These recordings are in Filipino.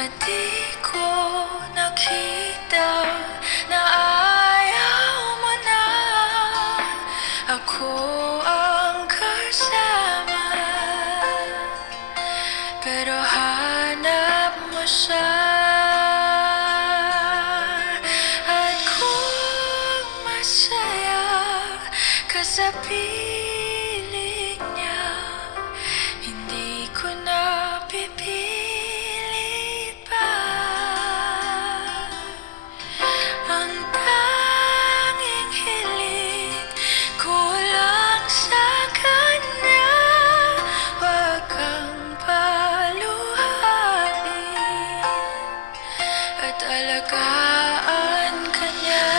Ba't di ko nakita na ayaw mo na ako ang kasama? Pero hanap mo siya. At kung masaya ka sa piling niya, hindi ko na pipilit pa. Ang tanging hiling ko lang sa kanya, wag kang paluhain at alagaan ka niya.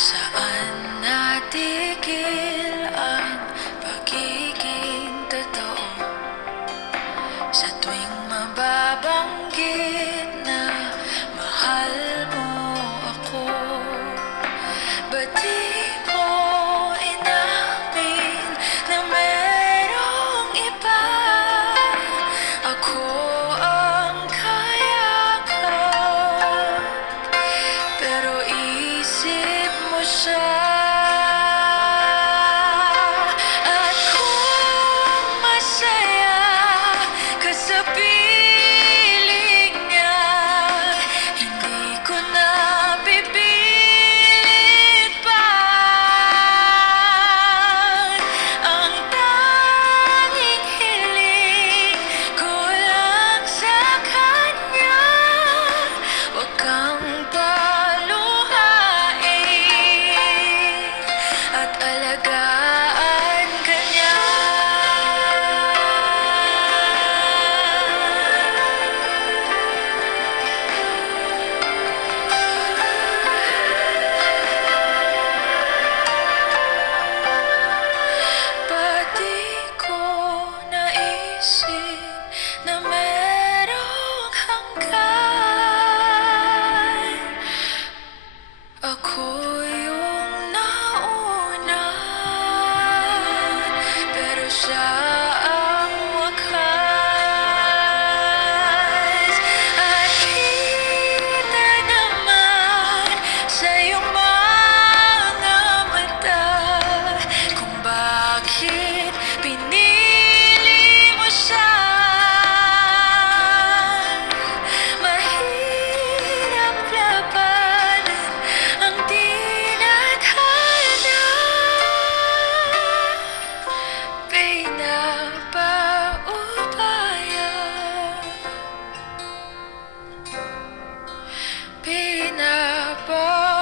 Saan natigil ang pagiging totoo? Sa tuwing mababanggit na mahal mo ako, ba't di mo inamin na merong iba? Ako ang kayakap, pero isip mo siya. At kung masaya ka sa piling niya, hindi ko na pipilit pa. Ang tanging hiling ko lang sa kanya, wag kang paluhain at alagaan ka niya. Ba't di ko naisip na merong hanggan? Ako yung nauna, pero siya ang wakas. At kita naman sa iyong mga mata kung bakit pinili mo siya. Mahirap labanan ang tinadhana, pinapaubaya,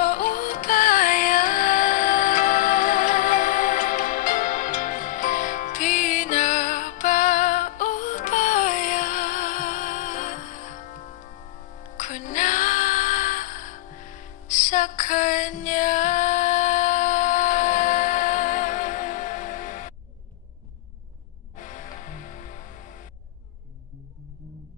pinapaubaya, pinapaubaya ko na sa kanya.